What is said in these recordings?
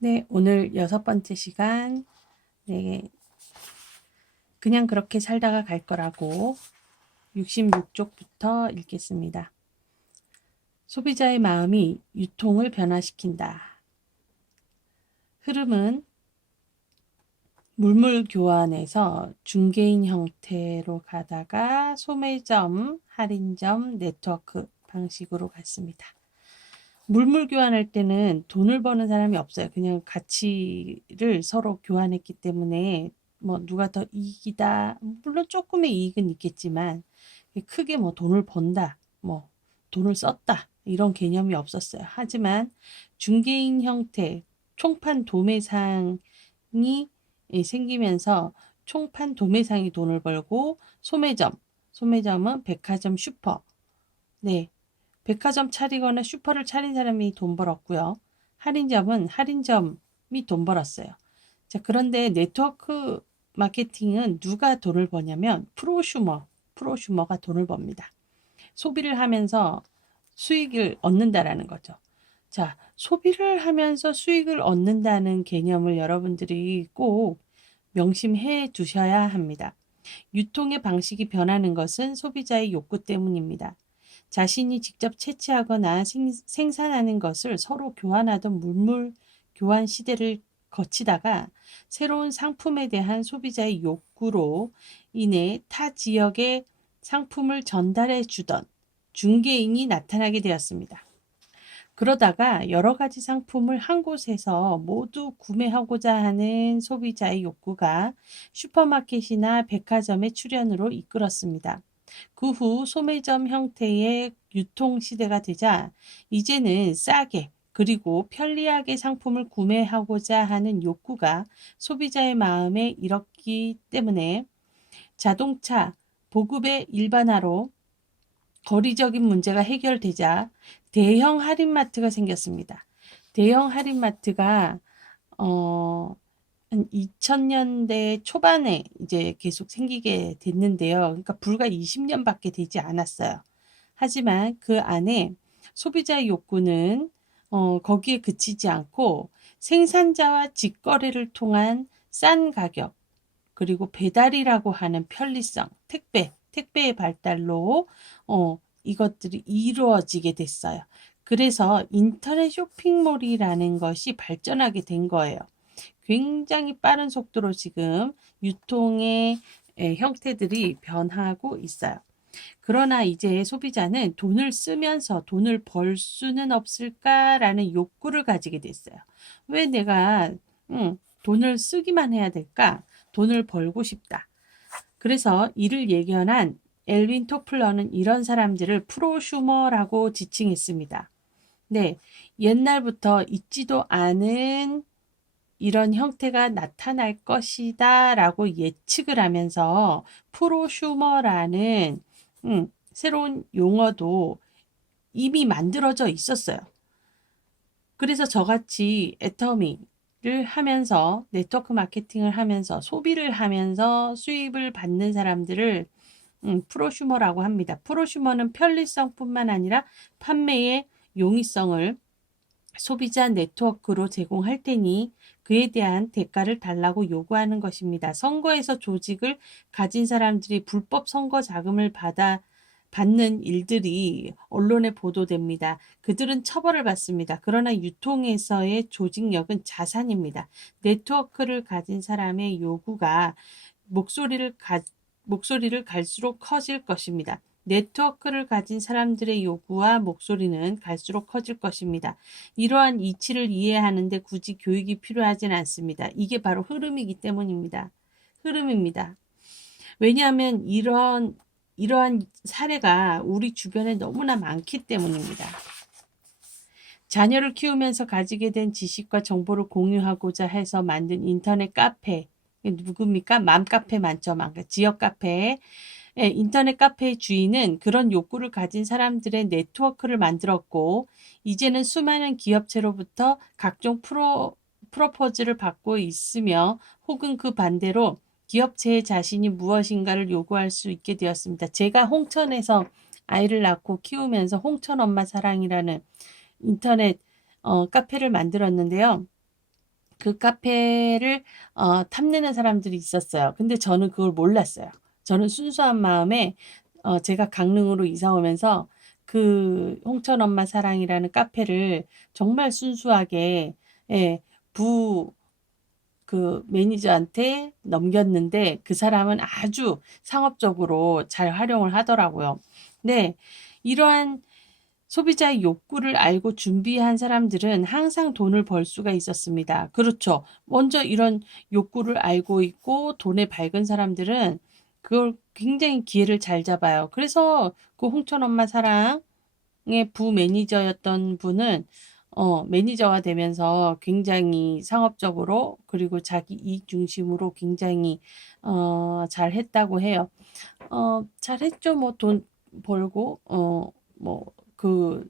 네, 오늘 6번째 시간, 네, 그냥 그렇게 살다가 갈 거라고 66쪽부터 읽겠습니다. 소비자의 마음이 유통을 변화시킨다. 흐름은 물물 교환에서 중개인 형태로 가다가 소매점, 할인점, 네트워크 방식으로 갔습니다. 물물 교환할 때는 돈을 버는 사람이 없어요. 그냥 가치를 서로 교환했기 때문에 뭐 누가 더 이익이다. 물론 조금의 이익은 있겠지만 크게 뭐 돈을 번다. 뭐 돈을 썼다. 이런 개념이 없었어요. 하지만 중개인 형태 총판 도매상이 생기면서 총판 도매상이 돈을 벌고 소매점은 백화점 슈퍼. 네. 백화점 차리거나 슈퍼를 차린 사람이 돈 벌었고요. 할인점은 할인점이 돈 벌었어요. 자, 그런데 네트워크 마케팅은 누가 돈을 버냐면 프로슈머가 돈을 법니다. 소비를 하면서 수익을 얻는다라는 거죠. 자, 소비를 하면서 수익을 얻는다는 개념을 여러분들이 꼭 명심해 두셔야 합니다. 유통의 방식이 변하는 것은 소비자의 욕구 때문입니다. 자신이 직접 채취하거나 생산하는 것을 서로 교환하던 물물 교환 시대를 거치다가 새로운 상품에 대한 소비자의 욕구로 인해 타 지역에 상품을 전달해 주던 중개인이 나타나게 되었습니다. 그러다가 여러 가지 상품을 한 곳에서 모두 구매하고자 하는 소비자의 욕구가 슈퍼마켓이나 백화점의 출현으로 이끌었습니다. 그 후 소매점 형태의 유통 시대가 되자 이제는 싸게 그리고 편리하게 상품을 구매하고자 하는 욕구가 소비자의 마음에 일었기 때문에 자동차 보급의 일반화로 거리적인 문제가 해결되자 대형 할인마트가 생겼습니다. 대형 할인마트가 한 2000년대 초반에 이제 계속 생기게 됐는데요. 그러니까 불과 20년밖에 되지 않았어요. 하지만 그 안에 소비자의 욕구는 거기에 그치지 않고 생산자와 직거래를 통한 싼 가격 그리고 배달이라고 하는 편리성, 택배의 발달로 이것들이 이루어지게 됐어요. 그래서 인터넷 쇼핑몰이라는 것이 발전하게 된 거예요. 굉장히 빠른 속도로 지금 유통의 형태들이 변하고 있어요. 그러나 이제 소비자는 돈을 쓰면서 돈을 벌 수는 없을까라는 욕구를 가지게 됐어요. 왜 내가 돈을 쓰기만 해야 될까? 돈을 벌고 싶다. 그래서 이를 예견한 엘윈 토플러는 이런 사람들을 프로슈머라고 지칭했습니다. 네, 옛날부터 있지도 않은 이런 형태가 나타날 것이다 라고 예측을 하면서 프로슈머라는 새로운 용어도 이미 만들어져 있었어요. 그래서 저같이 애터미를 하면서 네트워크 마케팅을 하면서 소비를 하면서 수입을 받는 사람들을 프로슈머라고 합니다. 프로슈머는 편리성뿐만 아니라 판매의 용이성을 소비자 네트워크로 제공할 테니 그에 대한 대가를 달라고 요구하는 것입니다. 선거에서 조직을 가진 사람들이 불법 선거 자금을 받는 일들이 언론에 보도됩니다. 그들은 처벌을 받습니다. 그러나 유통에서의 조직력은 자산입니다. 네트워크를 가진 사람의 요구가 목소리를 갈수록 커질 것입니다. 네트워크를 가진 사람들의 요구와 목소리는 갈수록 커질 것입니다. 이러한 이치를 이해하는데 굳이 교육이 필요하진 않습니다. 이게 바로 흐름이기 때문입니다. 흐름입니다. 왜냐하면 이러한 사례가 우리 주변에 너무나 많기 때문입니다. 자녀를 키우면서 가지게 된 지식과 정보를 공유하고자 해서 만든 인터넷 카페, 누굽니까? 맘카페 많죠. 지역 카페. 인터넷 카페의 주인은 그런 욕구를 가진 사람들의 네트워크를 만들었고 이제는 수많은 기업체로부터 각종 프로포즈를 받고 있으며 혹은 그 반대로 기업체의 자신이 무엇인가를 요구할 수 있게 되었습니다. 제가 홍천에서 아이를 낳고 키우면서 홍천 엄마 사랑이라는 인터넷 카페를 만들었는데요. 그 카페를 탐내는 사람들이 있었어요. 근데 저는 그걸 몰랐어요. 저는 순수한 마음에 제가 강릉으로 이사 오면서 그 홍천 엄마 사랑이라는 카페를 정말 순수하게, 예, 그 매니저한테 넘겼는데 그 사람은 아주 상업적으로 잘 활용을 하더라고요. 네, 이러한 소비자의 욕구를 알고 준비한 사람들은 항상 돈을 벌 수가 있었습니다. 그렇죠. 먼저 이런 욕구를 알고 있고 돈에 밝은 사람들은 그걸 굉장히 기회를 잘 잡아요. 그래서 그 홍천 엄마 사랑의 부매니저였던 분은 매니저가 되면서 굉장히 상업적으로 그리고 자기 이익 중심으로 굉장히 잘 했다고 해요. 잘했죠. 뭐 돈 벌고 뭐 그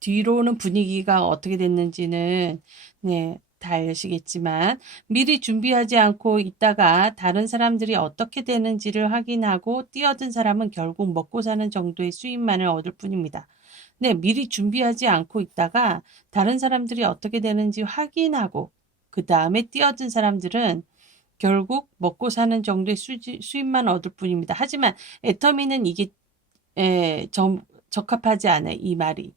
뒤로는 분위기가 어떻게 됐는지는 네, 다 아시겠지만 미리 준비하지 않고 있다가 다른 사람들이 어떻게 되는지를 확인하고 뛰어든 사람은 결국 먹고 사는 정도의 수입만을 얻을 뿐입니다. 네, 미리 준비하지 않고 있다가 다른 사람들이 어떻게 되는지 확인하고 그 다음에 뛰어든 사람들은 결국 먹고 사는 정도의 수입만 얻을 뿐입니다. 하지만 애터미는 이게 적합하지 않아요. 이 말이.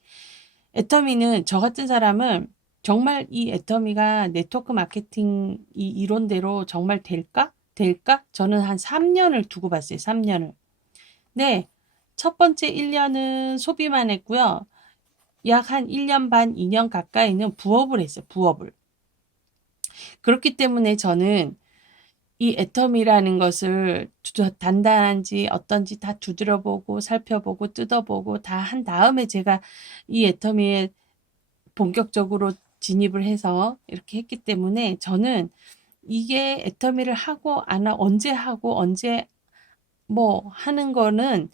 애터미는 저 같은 사람은 정말 이 애터미가 네트워크 마케팅 이 이론대로 정말 될까? 될까? 저는 한 3년을 두고 봤어요. 3년을. 네. 첫 번째 1년은 소비만 했고요. 약 한 1년 반, 2년 가까이는 부업을 했어요. 부업을. 그렇기 때문에 저는 이 애터미라는 것을 단단한지 어떤지 다 두드려보고 살펴보고 뜯어보고 다 한 다음에 제가 이 애터미에 본격적으로 진입을 해서 이렇게 했기 때문에 저는 이게 애터미를 하고 안 언제 하고 언제 뭐 하는 거는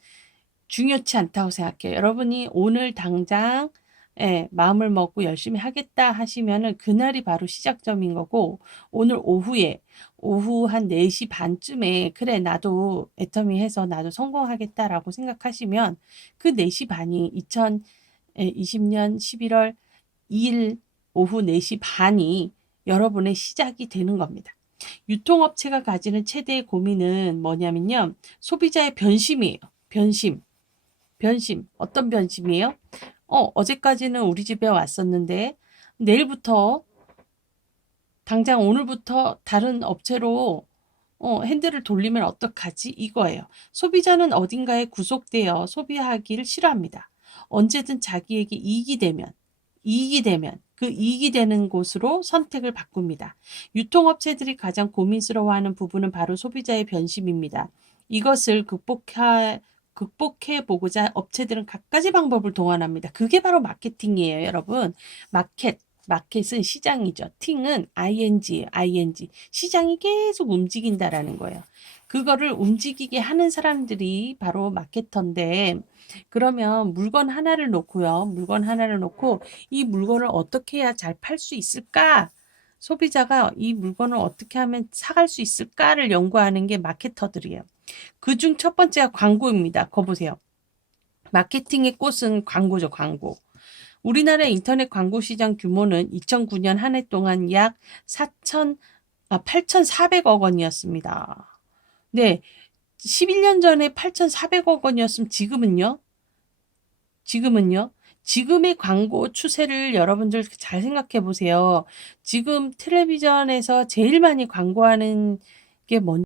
중요치 않다고 생각해요. 여러분이 오늘 당장 마음을 먹고 열심히 하겠다 하시면은 그날이 바로 시작점인 거고 오늘 오후 한 4시 반쯤에 그래 나도 애터미 해서 나도 성공하겠다라고 생각하시면 그 4시 반이 2020년 11월 2일 오후 4시 반이 여러분의 시작이 되는 겁니다. 유통업체가 가지는 최대의 고민은 뭐냐면요. 소비자의 변심이에요. 변심. 변심. 어떤 변심이에요? 어제까지는 우리 집에 왔었는데 내일부터 당장 오늘부터 다른 업체로 핸들을 돌리면 어떡하지? 이거예요. 소비자는 어딘가에 구속되어 소비하기를 싫어합니다. 언제든 자기에게 이익이 되면 그 이익이 되는 곳으로 선택을 바꿉니다. 유통업체들이 가장 고민스러워하는 부분은 바로 소비자의 변심입니다. 이것을 극복해 보고자 업체들은 갖가지 방법을 동원합니다. 그게 바로 마케팅이에요, 여러분. 마켓은 시장이죠. 팅은 ing. 시장이 계속 움직인다라는 거예요. 그거를 움직이게 하는 사람들이 바로 마케터인데, 그러면 물건 하나를 놓고요. 물건 하나를 놓고 이 물건을 어떻게 해야 잘 팔 수 있을까? 소비자가 이 물건을 어떻게 하면 사갈 수 있을까를 연구하는 게 마케터들이에요. 그중 첫 번째가 광고입니다. 거 보세요. 마케팅의 꽃은 광고죠, 광고. 우리나라 인터넷 광고 시장 규모는 2009년 한 해 동안 약 8,400억 원이었습니다. 네. 11년 전에 8,400억 원이었으면 지금은요? 지금의 광고 추세를 여러분들 잘 생각해 보세요. 지금 텔레비전에서 제일 많이 광고하는 게 뭔지